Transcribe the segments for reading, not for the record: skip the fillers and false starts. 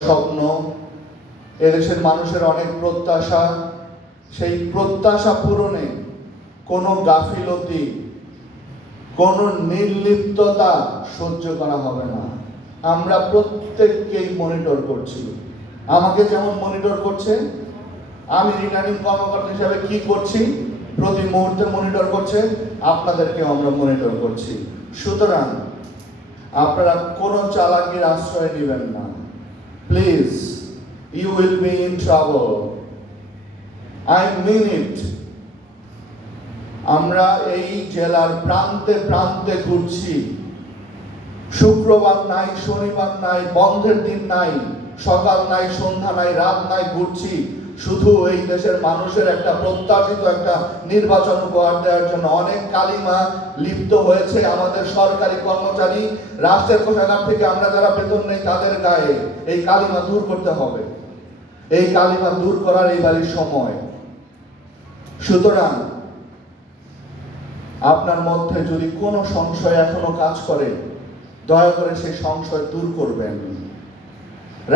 স্বপ্ন, এদেশের মানুষের অনেক প্রত্যাশা, সেই প্রত্যাশা পূরণে কোনো গাফিলতি, কোনো নির্লিপ্ততা সহ্য করা হবে না। আমরা প্রত্যেককেই মনিটর করছি। আমাকে যেমন মনিটর করছে, আমি রিটার্নিং কর্মকর্তা হিসাবে কি করছি প্রতি মুহূর্তে মনিটর করছে, আপনাদেরকেও আমরা মনিটর করছি। সুতরাং আপনারা কোনো চালাকির আশ্রয় নেবেন না। Please, you will be in trouble. I mean it. আমরা এই জেলার প্রান্তে প্রান্তে ঘুরছি। শুক্রবার নাই, শনিবার নাই, বন্ধের দিন নাই, সকাল নাই, সন্ধ্যা নাই, রাত নাই, ঘুরছি শুধু এই দেশের মানুষের একটা প্রত্যাশিত একটা নির্বাচন উপহার দেওয়ার জন্য। অনেক কালিমা লিপ্ত হয়েছে আমাদের সরকারি কর্মচারী, রাষ্ট্রের কোষাগার থেকে আমরা যারা বেতন নেই তাদের গায়ে। এই কালিমা দূর করতে হবে। এই কালিমা দূর করার এইবারই সময়। সুতরাং আপনার মধ্যে যদি কোনো সংশয় এখনো কাজ করে, দয়া করে সেই সংশয় দূর করবেন।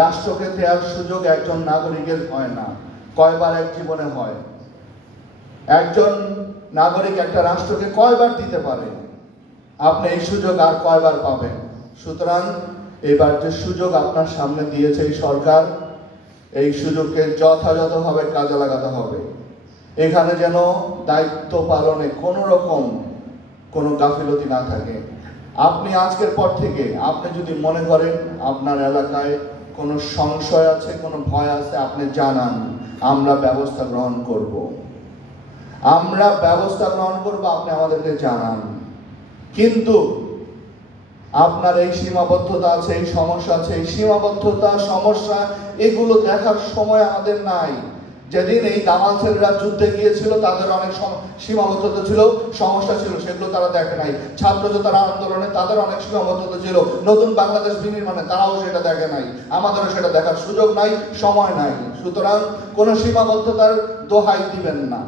রাষ্ট্রকে দেওয়ার সুযোগ একজন নাগরিকের হয় না, কয়বার এক জীবনে হয়। একজন নাগরিক একটা রাষ্ট্রকে কয়বার দিতে পারে, আপনি এই সুযোগ আর কয়বার পাবেন? সুতরাং এবার যে সুযোগ আপনার সামনে দিয়েছে এই সরকার, এই সুযোগকে যথাযথভাবে কাজে লাগাতে হবে। এখানে যেন দায়িত্ব পালনে কোনো রকম কোনো গাফিলতি না থাকে। আপনি আজকের পর থেকে আপনি যদি মনে করেন আপনার এলাকায় কোনো সংশয় আছে, কোনো ভয় আছে, আপনি জানান, আমরা ব্যবস্থা গ্রহণ করব। আমরা ব্যবস্থা গ্রহণ করব, আপনি আমাদেরকে জানান। কিন্তু আপনার এই সীমাবদ্ধতা আছে, এই সমস্যা আছে, এই সীমাবদ্ধতা সমস্যা এগুলো দেখার সময় আমাদের নাই। যেদিন এই দামাল ছেলেরা যুদ্ধে গিয়েছিল তাদের অনেক সীমাবদ্ধতা ছিল, সমস্যা ছিল, সেগুলো তারা দেখে নাই। ছাত্র জনতার আন্দোলনে তাদের অনেক সীমাবদ্ধতা ছিল, নতুন বাংলাদেশ বিনির্মাণে তারাও সেটা দেখে নাই। আমাদেরও সেটা দেখার সুযোগ নাই, সময় নাই। সুতরাং কোনো সীমাবদ্ধতার দোহাই দিবেন না।